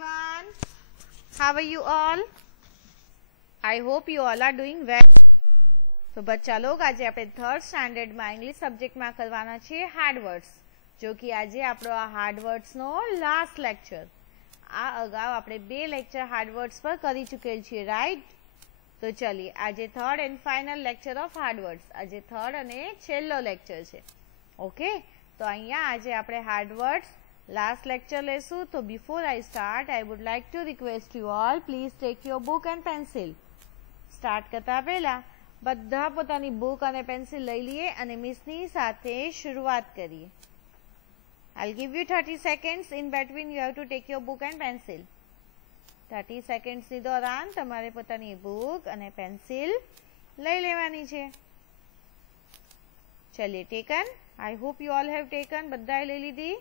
everyone. How are you all? I hope you all are doing well. तो बच्चा लोग आज આપણે થર્ડ સ્ટાન્ડર્ડમાં ઇંગ્લિશ સબ્જેક્ટમાં કરવાના છે હાર્ડ વર્ડ્સ, જો કે આજે આપણો આ હાર્ડ વર્ડ્સનો લાસ્ટ લેક્ચર. આ અગાઉ આપણે 2 લેક્ચર હાર્ડ વર્ડ્સ પર કરી ચૂકેલ છીએ, રાઈટ? તો ચલીએ આજે third and final lecture of hard words. આજે થર્ડ અને છેલ્લો લેક્ચર છે. ઓકે, તો અહીંયા આજે આપણે હાર્ડ વર્ડ્સ લાસ્ટ લેક્ચર લેશું. તો બિફોર આઈ start I would like to request you all, please take your book and pencil. Start કરતા પહેલા બધા પોતાની બુક અને પેન્સિલ લઈ લઈએ અને મિસની સાથે શરૂઆત કરીએ. I'll give you 30 seconds. In between you have to take your book and pencil. 30 seconds ની દોરાન તમારે પોતાની બુક અને પેન્સિલ લઈ લેવાની છે. ચલિए taken. I hope you all have taken. બધાએ લઈ લીધી.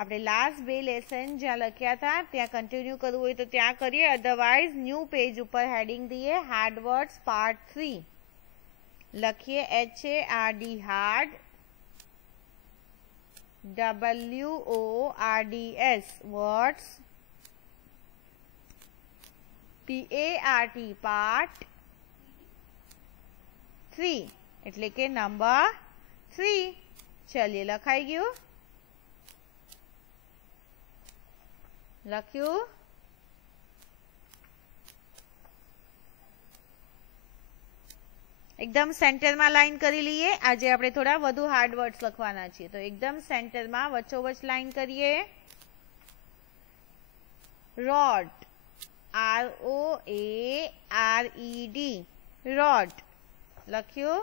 આપણે લાસ્ટ 2 લેસન જ્યાં લખ્યા હતા ત્યાં કન્ટિન્યુ કરવું હોય તો ત્યાં કરીએ, અધરવાઇઝ ન્યૂ પેજ ઉપર હેડિંગ દઈએ હાર્ડ વર્ડ્સ પાર્ટ 3. લખીએ HARD hard, WORDS words, PART part 3 એટલે કે નંબર 3. ચલિए લખાઈ ગયું? લખ્યું? એકદમ સેન્ટરમાં લાઈન કરી લઈએ. આજે આપણે થોડા વધુ હાર્ડ વર્ડ્સ લખવાના છીએ, તો એકદમ સેન્ટરમાં વચ્ચોવચ લાઈન કરીએ. રોડ, ROARED રોડ લખ્યું.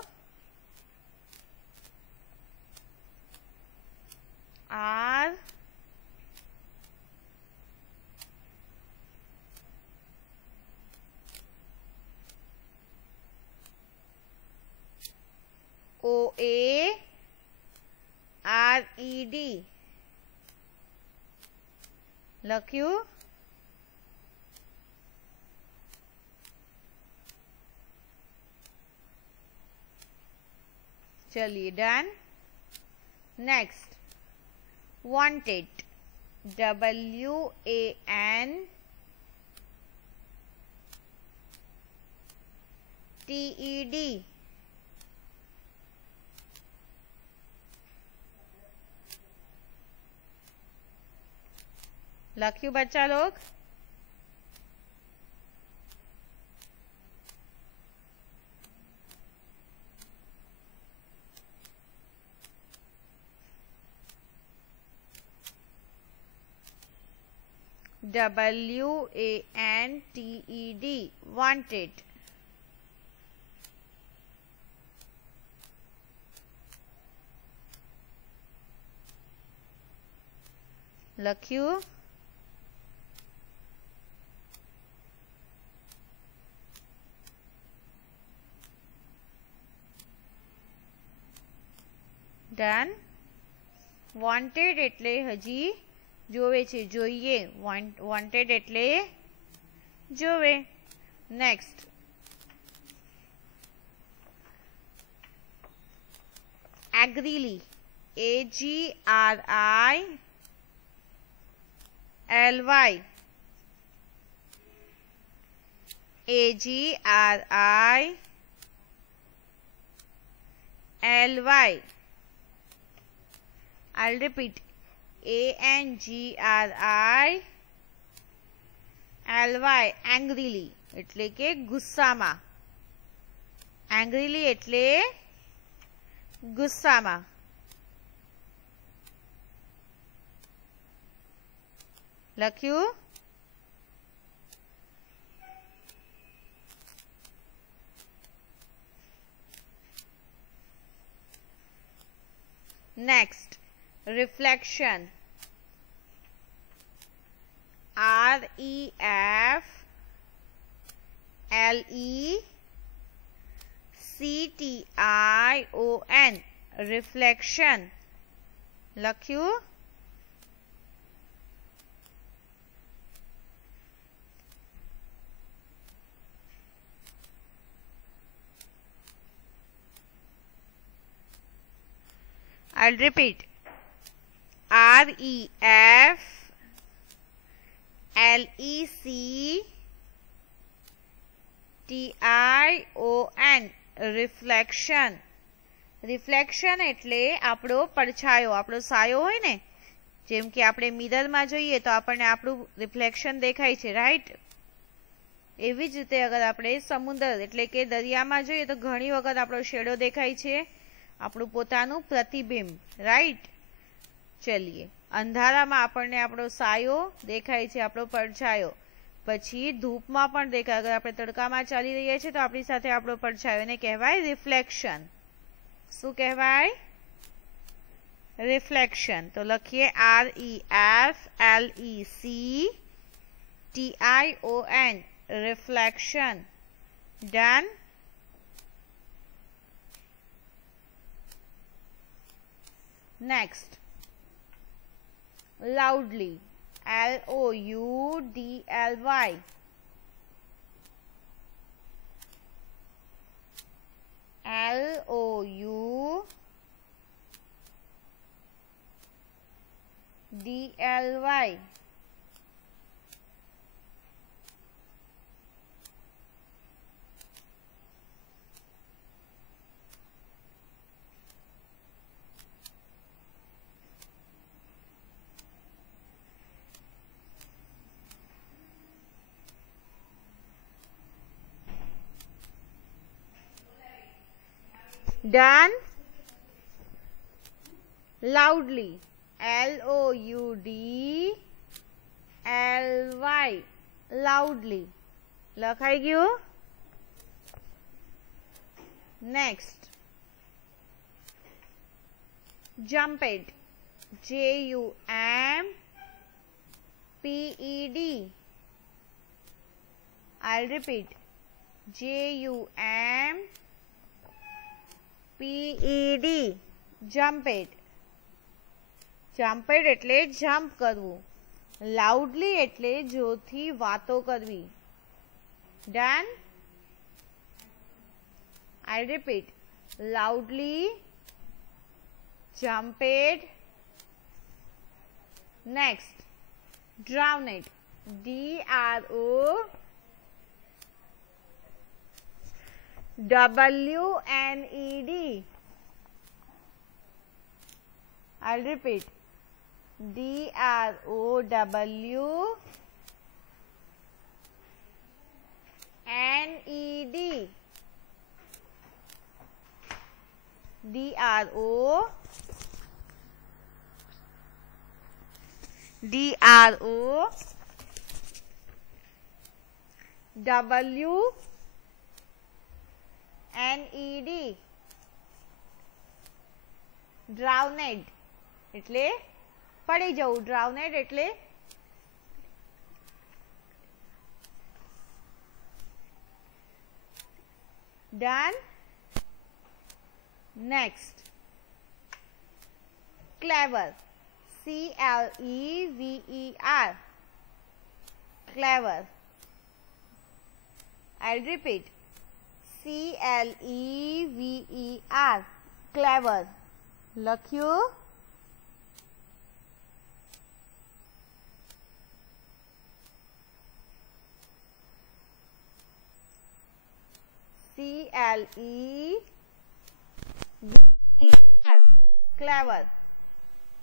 OARED લખ્યું. ચલિए ડન. નેક્સ્ટ wanted, WANTED લખ્યું બચ્ચા લોગ? WANTED wanted. લખ્યું. ડન. વોન્ટેડ એટલે હજી જોવે છે, જોઈએ. વોન્ટેડ એટલે જોવે. Next angrily, AGRILY. I'll repeat, ANGRILY angrily એટલે કે ગુસ્સામાં. angrily એટલે ગુસ્સામાં. લખ્યું? નેક્સ્ટ reflection, REFLECTION reflection લખ્યું. I'll repeat, REFLECTION reflection. Reflection એટલે આપણો પડછાયો, આપણો સાયો હોય ને, જેમ કે આપણે મિરરમાં જોઈએ તો આપણને આપણું રિફ્લેક્શન દેખાય છે, રાઈટ? એવી જ રીતે અગર આપણે સમુદ્ર એટલે કે દરિયામાં જોઈએ તો ઘણી વખત આપણો શેડો દેખાય છે, આપણું પોતાનું પ્રતિબિંબ, રાઈટ? ચલીએ, અંધારામાં આપણને આપણો સાયો દેખાય છે, આપણો પડછાયો. પછી ધૂપમાં પણ દેખાય, અગર આપણે તડકામાં ચાલી રહ્યા છીએ તો આપણી સાથે આપણો પડછાયો, એને કહેવાય રિફ્લેક્શન. શું કહેવાય? રિફ્લેક્શન. તો લખીએ REFLECTION, reflection. Done. Next, loudly, LOUDLY. LOUDLY. Done. Loudly, LOUDLY, loudly. લખાઈ ગયું? Next, jumped, JUMPED. I'll repeat, JUMPED, jumped. જમ્પેડ એટલે જમ્પ કરવું, લાઉડલી એટલે જોરથી વાતો કરવી. Done. I repeat, loudly, jumped. Next, drowned, DROWNED. I'll repeat, DROWNED. DROWNED. Drowned એટલે પડી જવું, ડ્રાઉનેડ એટલે done. Next, clever, CLEVER, clever. I'll repeat, CLEVER, clever. લખ્યું? CLEVER, ક્લેવર.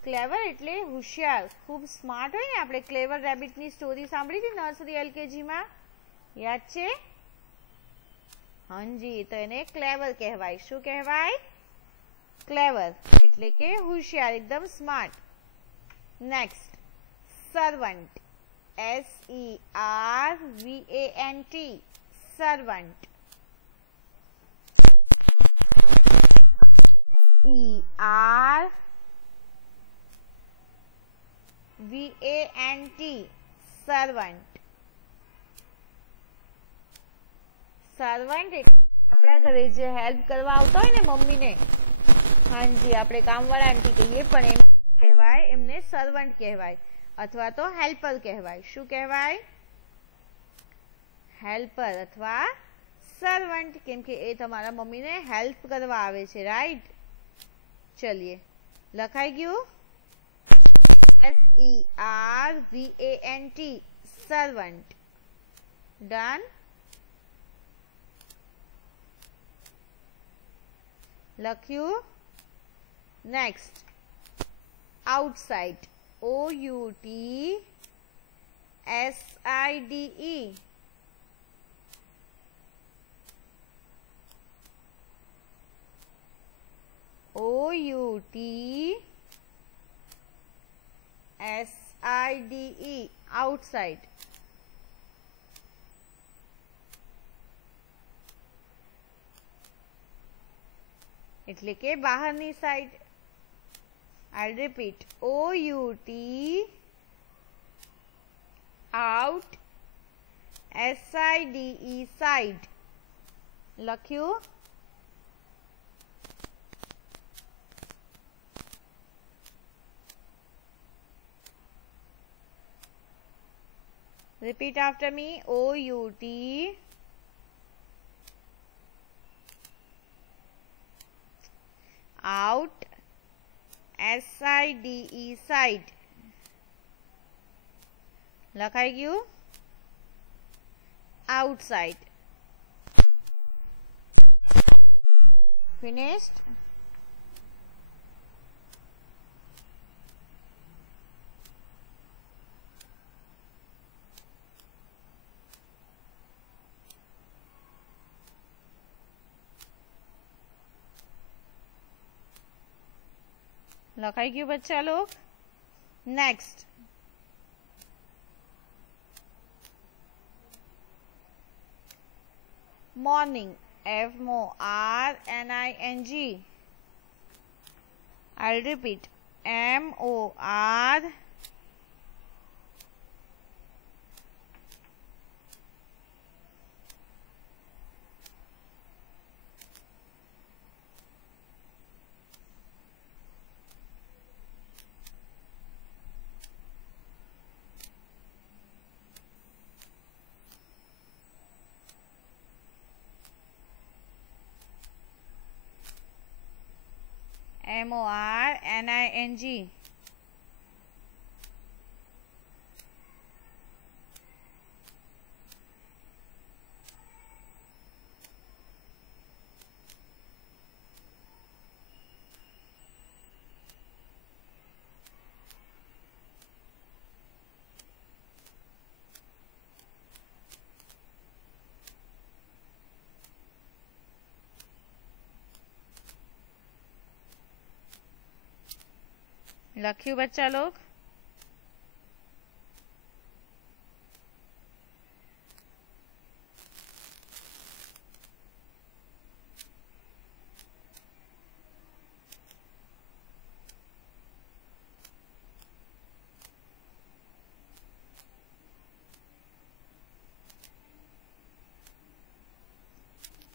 ક્લેવર એટલે હોશિયાર, ખૂબ સ્માર્ટ હોય ને. આપણે ક્લેવર રેબિટની સ્ટોરી સાંભળી હતી નર્સરી LKG માં, યાદ છે? હાજી, તો એને ક્લેવર કહેવાય. શું કહેવાય? ક્લેવર એટલે કે હોશિયાર, એકદમ smart. Next, servant, SERVANT, servant. SERVANT, servant. Servant આપણા ઘરે જે હેલ્પ કરવા આવતા હોય ને મમ્મીને, હાજી, આપણે કામવાળા આંટી કહીએ, પણ એમ કહેવાય, એમને સર્વન્ટ કહેવાય અથવા તો હેલ્પર કહેવાય. શું કહેવાય? હેલ્પર અથવા સર્વન્ટ, કેમ કે એ તમારા મમ્મીને હેલ્પ કરવા આવે છે, રાઈટ? ચલીએ, લખાઈ ગયું? SERVANT, servant. Done. લખ્યું. Next, outside. outside. outside. outside. એટલે કે બહારની side. I'll repeat. out out side side. લખ્યું. Repeat after me. out out side side. લખાઈ ગયું. outside. Finished. લખાઈ ગયું બચ્ચા log. Next, morning. morning. I'll repeat. MOR MORNING. लख्यू बच्चा लोग.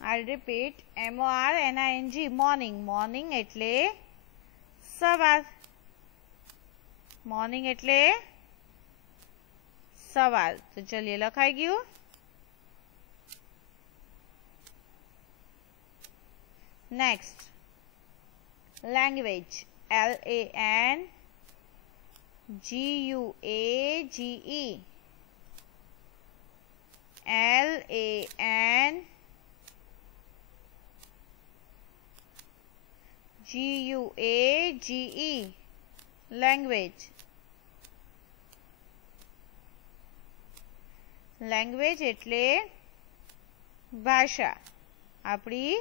I'll repeat. MORNING. morning. morning એટલે સવાર. मॉर्निंग એટલે સવાર. તો ચलिए લખાઈ ગયું. Next, language. LANGUAGE. LANGUAGE. language. Language એટલે ભાષા, આપણી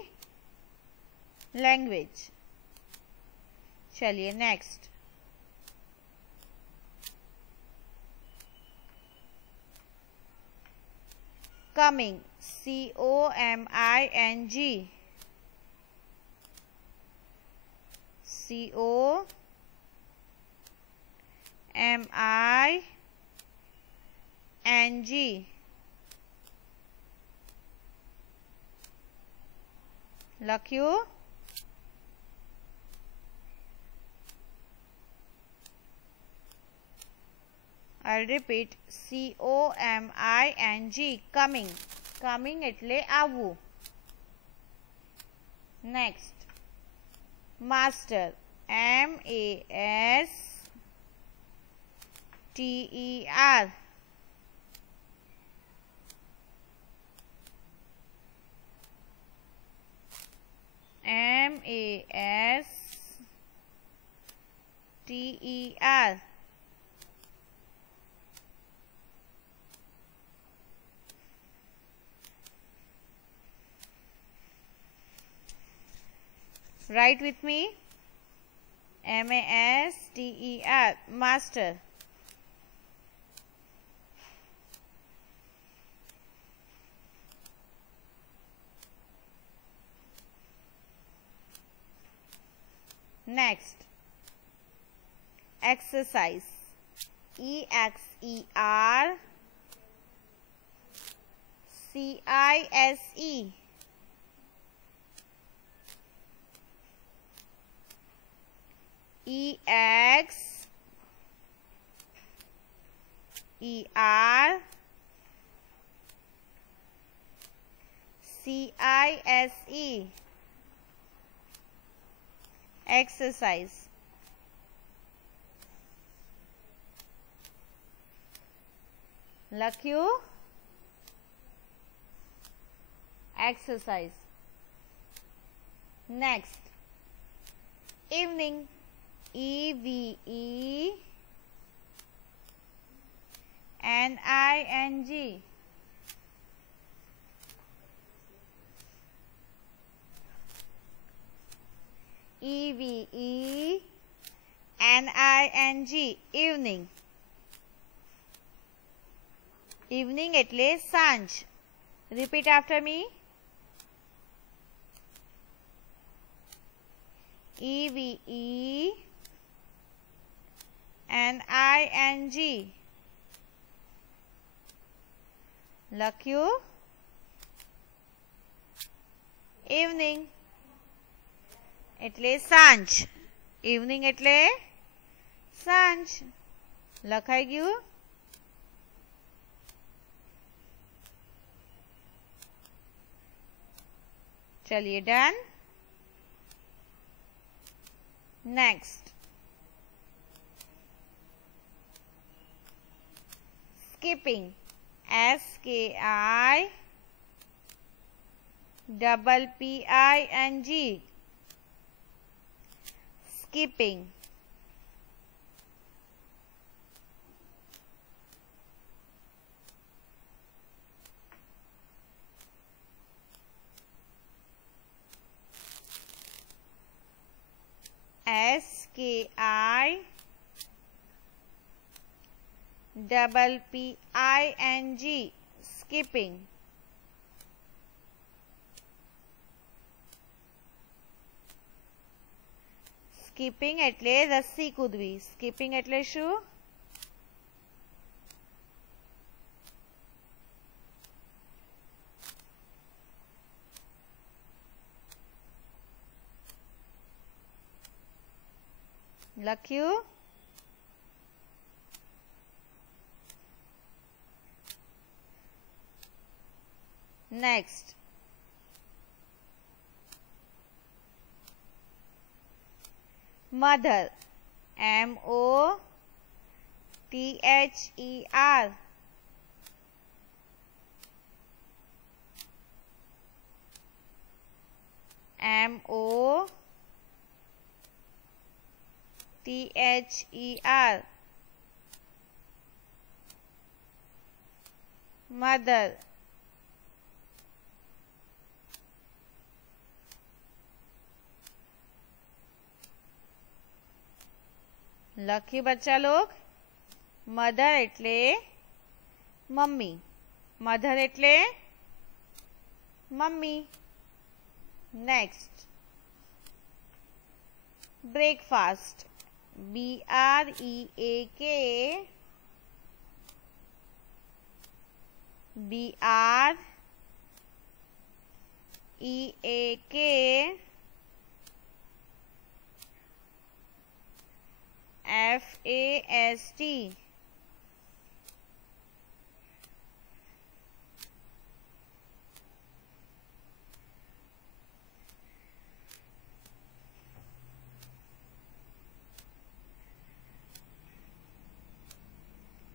લેંગ્વેજ. ચलिए નેક્સ્ટ, coming. COMING. COMING. લખ્યું. I'll repeat. COMING. coming. coming એટલે આવવું. next, master. MASTER. master. Write with me. master, master. Next, exercise. exercise. Exercise. लख्यू exercise. Next, evening. evening. evening. evening એટલે સાંજ. Repeat after me. evening. લખ્યું. evening એટલે સાંજ. evening એટલે સાંજ. લખાઈ ગયું. चलिए done. Next, skipping. SKIPPING. Skipping. SKIPPING. skipping. Skipping એટલે રસ્સી કૂદવી. સ્કીપિંગ એટલે શું? લખ્યું. Next, mother. MOTHER. MOTHER. mother. લખી બચ્ચા લોગ. મધર એટલે મમ્મી. મધર એટલે મમ્મી. Next, breakfast. BREAK. BREAK. FAST.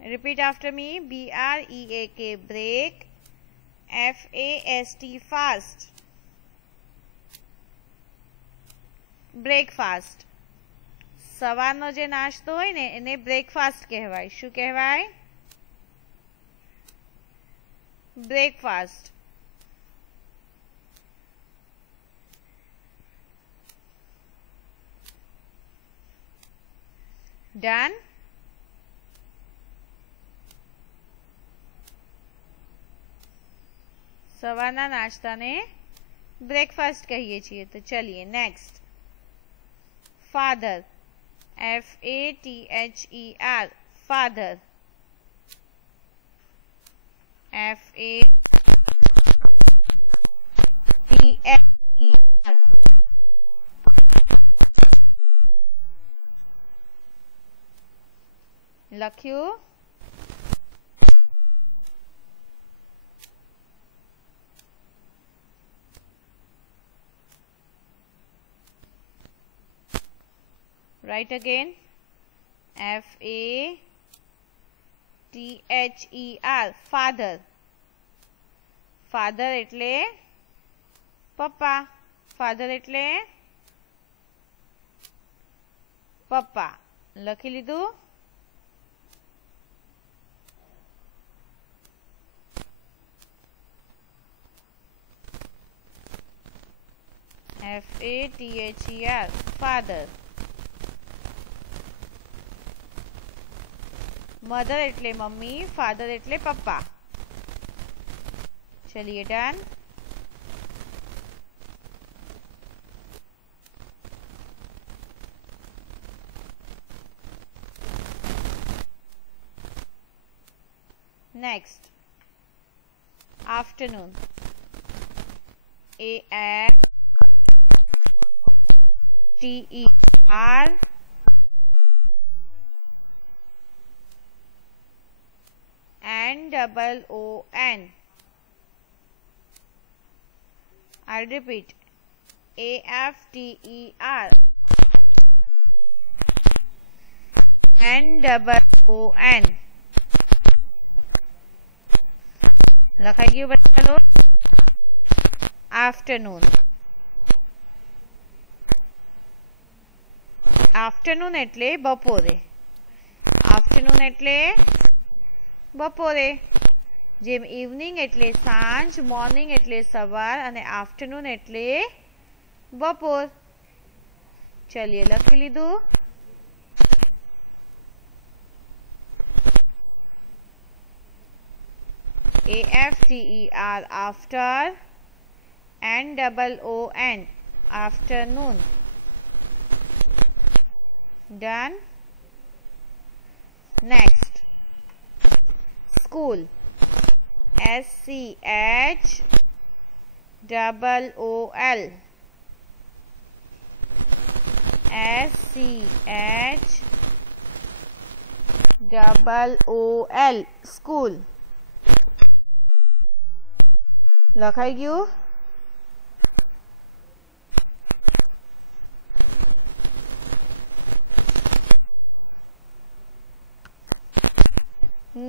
Repeat after me. BREAK, break. FAST, fast. Breakfast. સવારનો જે નાસ્તો હોય ને એને બ્રેકફાસ્ટ કહેવાય. શું કહેવાય? બ્રેકફાસ્ટ. ડન. સવારના નાસ્તાને બ્રેકફાસ્ટ કહીએ છીએ. તો ચલિए next. Father. FATHER. Father. FATHER. લખ્યું? Write again. FATHER. father. father એટલે પપ્પા. father એટલે પપ્પા. લખી લીધું? FATHER. father. મધર એટલે મમ્મી, ફાધર એટલે પપ્પા. ચલિए done. Next. Afternoon. AFTER. NOON. I'll repeat. AFTER. NOON. લખાઈ ગયું બચ્ચા લોગ? આફ્ટરનૂન. આફ્ટરનૂન એટલે બપોરે. આફ્ટરનૂન એટલે બપોરે. જેમ ઇવનિંગ એટલે સાંજ, મોર્નિંગ એટલે સવાર અને આફ્ટરનૂન એટલે બપોર. ચલિए લખી લીધું? AFTER after. NOON afternoon. Done. Next. School. SCHOOL. SCHOOL. School. લખાઈ ગયું?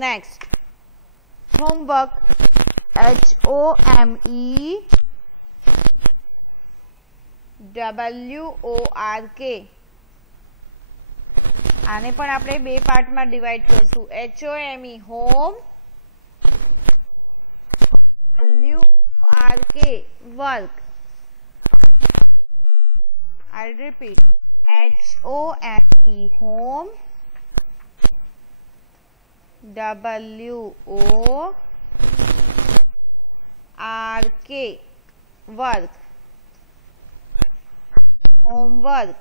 Next. Homework. HOMEWORK. આને પણ આપણે બે પાર્ટમાં ડિવાઈડ કરશું. HOME home, WORK work. I'll repeat. HOME home, WORK work. Homework.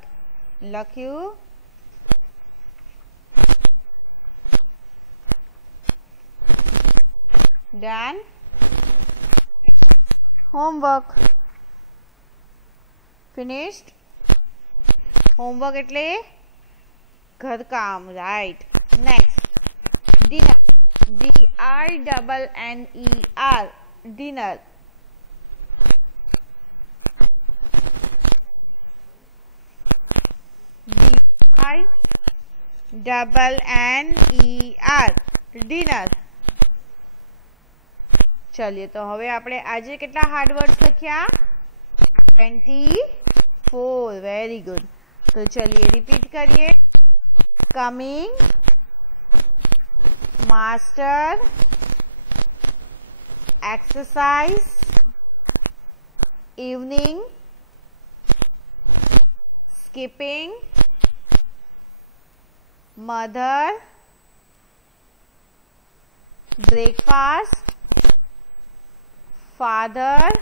લખ્યું? Done. Homework. Finished. Homework એટલે ઘરકામ. Right. Next. Dinner. DINNER. Dinner. DINNER. Dinner. ચલિए તો હવે આપણે આજે કેટલા હાર્ડ વર્ડ્સ લખ્યા? 26. 4, वेरी गुड। तो चलिए रिपीट करिए। Coming, master, exercise, evening, skipping, mother, breakfast, father,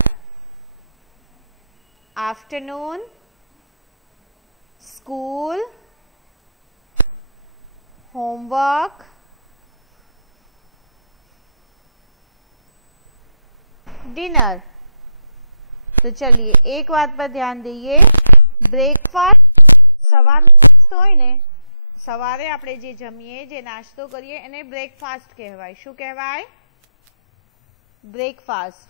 afternoon, school, homework, dinner. तो चलिए एक बात पर ध्यान दीजिए, ब्रेकफास्ट સવારનો હોય ને, સવારે આપણે જે જમીએ, જે નાસ્તો કરીએ એને બ્રેકફાસ્ટ કહેવાય। શું કહેવાય? બ્રેકફાસ્ટ।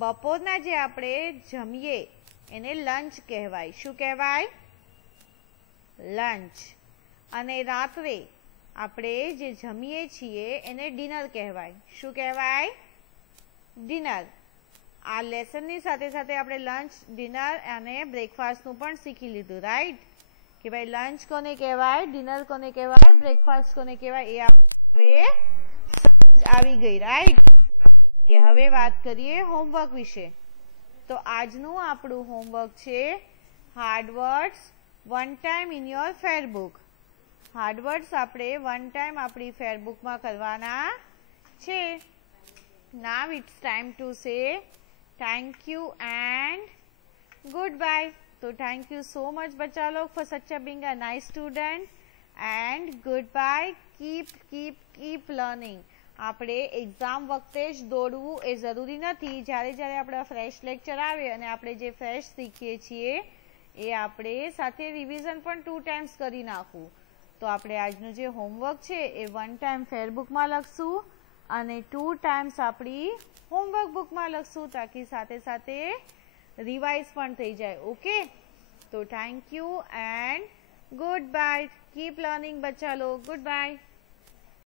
બપોરના જે આપણે જમીએ એને લંચ કહેવાય। શું કહેવાય? લંચ। અને રાત્રે આપણે જે જમીએ છીએ એને ડિનર કહેવાય। શું કહેવાય? ડિનર। આ લેસનની સાથે સાથે આપણે લંચ, ડિનર અને બ્રેકફાસ્ટનું પણ શીખી લીધું, રાઈટ? કે ભાઈ લંચ કોને કહેવાય, ડિનર કોને કહેવાય, બ્રેકફાસ્ટ કોને કહેવાય, એ આપણે આવી ગઈ, રાઈટ? કે હવે વાત કરીએ હોમવર્ક વિશે। તો આજનું આપણું હોમવર્ક છે hard words one time in your fair book. Hard words આપણે વન ટાઈમ આપણી ફેરબુકમાં કરવાના છે। Now it's time to say thank you and goodbye. So thank you so much बच्चा लोग for such a being a nice student and goodbye. Keep learning. આપણે એક્ઝામ વખતે જ દોડવું એ જરૂરી નથી। જ્યારે જ્યારે આપણા ફ્રેશ લેક્ચર આવે અને આપણે જે ફ્રેશ શીખીએ છીએ એ આપણે સાથે રિવિઝન પણ 2 ટાઈમ્સ કરી નાખવું। તો આપણે આજનું જે હોમવર્ક છે એ 1 ટાઈમ ફેરબુકમાં લખશું અને 2 ટાઈમ્સ આપણી હોમવર્ક બુકમાં લખશું, તાકી સાથે સાથે રિવાઇઝ પણ થઈ જાય। ઓકે, તો thank you and good bye. Keep learning બચ્ચા લોગ, ગુડ બાય।